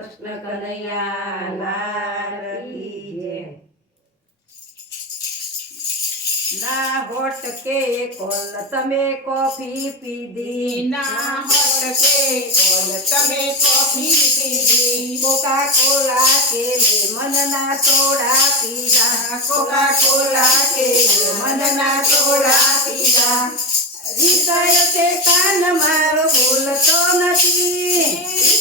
કૃષ્ણ કનૈયા લાલ કી જય। ના હોટ કે કોલ તમે કોફી પીધી, ના હોટ કે કોલ તમે કોફી પીધી, કોકા કોલા કે લેમનના સોડા પીધા, કોકા કોલા કે લેમનના સોડા પીધા। વિષય તે કાન મારો બોલતો નથી,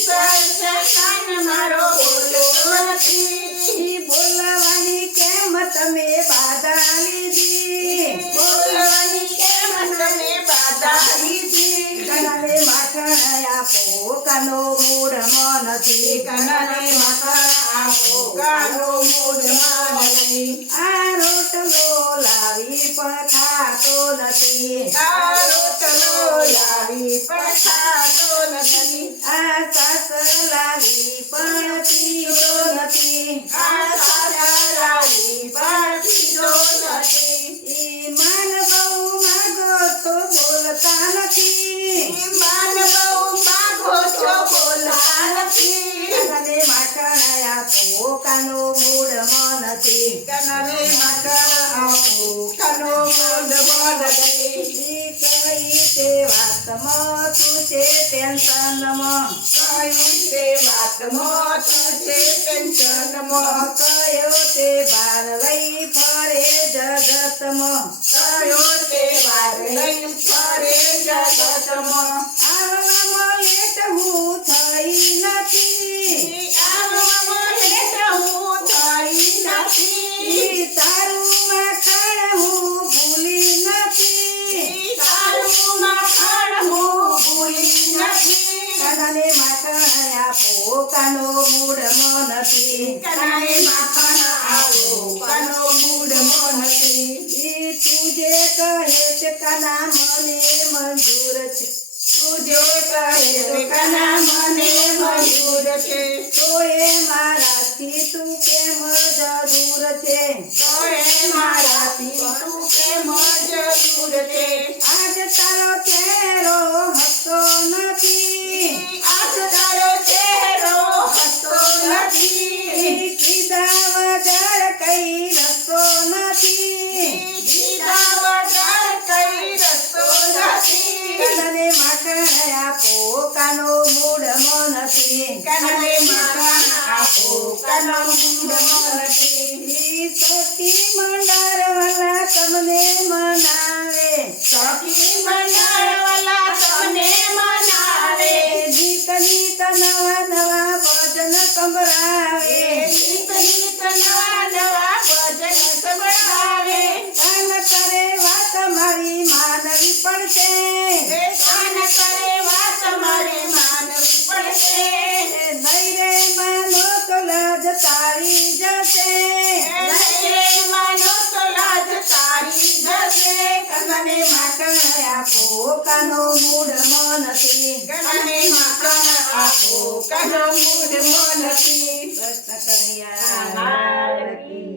કાન મારો બોલતો નથી, બોલવાની કેમ તમે બાધા લીધી, બોલવાની કેમ તમે બાધા લીધી, કનને માખણ આપો કાનો મૂળમાં નથી, કનને માખણ આપો કાનો મૂળમાં નથી, આ રોટલો લાવી પણ ખાતો નથી, આ રોટલો લાવી પણ ખાતો નથી, આ સાસ લાવી પણ પીતો નથી, આ સારા લાવી પણ પીતો નથી, ઈમાન બહુ માગો તો બોલતા નથી, માન બહુ માગો છો બોલતા નથી, કનને માખણ આપો કાનો મૂળમાં નથી, કનને માખણ આપો કાનો મૂળમાં નથી, કઈ તે વાતમાં તું છે ટેન્શનમાં, કયું તે વાતમાં તું છે ટેન્શનમાં, કયો તે બાર લઈ ફરે જગતમાં, કયો તે વાર લઈ ફરે જગતમાં, આવવામાં લેટ હું થઈ નથી, આવવામાં લેટ હું થઈ નથી, તારું માખણ હું ભૂલી નથી, તારું માખણ હું ભૂલી નથી, કનને માખણ આપો કાનો મૂળમાં નથી, કનને માખણ આપો કાનો મૂળમાં નથી, તું જે કહે છે કના મને મંજૂર છે, તું જે કહે તે કના મને મંજૂર છે, તો એ મારાથી તું કેમ દૂર છે, તો એ મારાથી તું કેમ દૂર છે, આજ તારો ચહેરો હસતો નથી, આજ તારો ચહેરો હસતો નથી, કીધા વગર કઈ રસ્તો નથી, દીધા વગર કઈ રસ્તો નથી, કનને માખણ આપો કાનો મૂળમાં નથી, કનને માખણ આપો કાનો મૂળમાં નથી, સખી મંડળવાળા તમને મનાવે, સખી મંડળવાળા તમને મનાવે, ગીત ગીત નવા નવા ભજન સંભળાવે, ગીત ગીત નવા નવા ભજન સંભળાવે, કાન કરે વાત મારી માનવી પડશે, કાન કરે વાત મારે માનવી પડશે, નહીં રે માનો તો લાજ તારી જશે, નહીં રે માનો તો લાજ તારી જશે, કનને માખણ આપો કાનો મૂળમાં નથી, કનને માખણ આપો કાનો મૂળમાં નથી, કૃષ્ણ કનૈયા લાલ કી